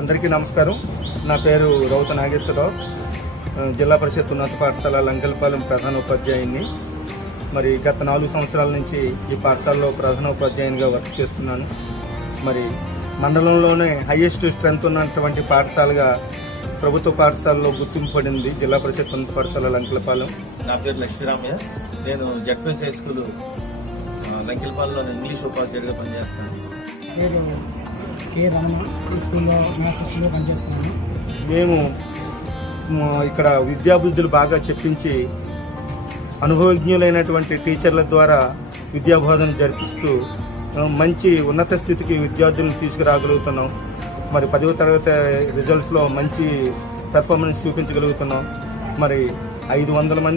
అందరికీ నమస్కారం. నా పేరు రౌత నాగేశ్వరరావు. జిల్లా పరిషత్ ఉన్నత పాఠశాల లంకెలపాలెం ప్రధాన ఉపాధ్యాయుని. మరి గత 4 సంవత్సరాల నుంచి ఈ పాఠశాలలో ప్రధాన ఉపాధ్యాయునిగా వర్క్ చేస్తున్నాను. మరి మండలంలోనే హైయెస్ట్ స్ట్రెంత్ ఉన్నటువంటి పాఠశాలగా ప్రభుత్వ పాఠశాలలో గుర్తింపు పడింది జిల్లా పరిషత్ ఉన్నత పాఠశాల లంకెలపాలెం. నా పేరు లక్ష్మీరామయ్య. నేను జడ్పీఎస్ హై స్కూల్ లంకెలపాలెంలో ఇంగ్లీష్ ఉపాధ్యాయుడిగా పనిచేస్తాను. నేను కే రమణ ఈ స్కూల్లో మ్యాథ్స్ సెక్షన్లో పనిచేస్తున్నాను. మేము ఇక్కడ విద్యాబుద్ధులు బాగా చెప్పించి అనుభవజ్ఞులైనటువంటి టీచర్ల ద్వారా విద్యాబోధన జరిపిస్తూ మంచి ఉన్నత స్థితికి విద్యార్థులను తీసుకురాగలుగుతున్నాం. మరి 10వ తరగతి రిజల్ట్స్లో మంచి పెర్ఫార్మెన్స్ చూపించగలుగుతున్నాం. మరి 500 మంది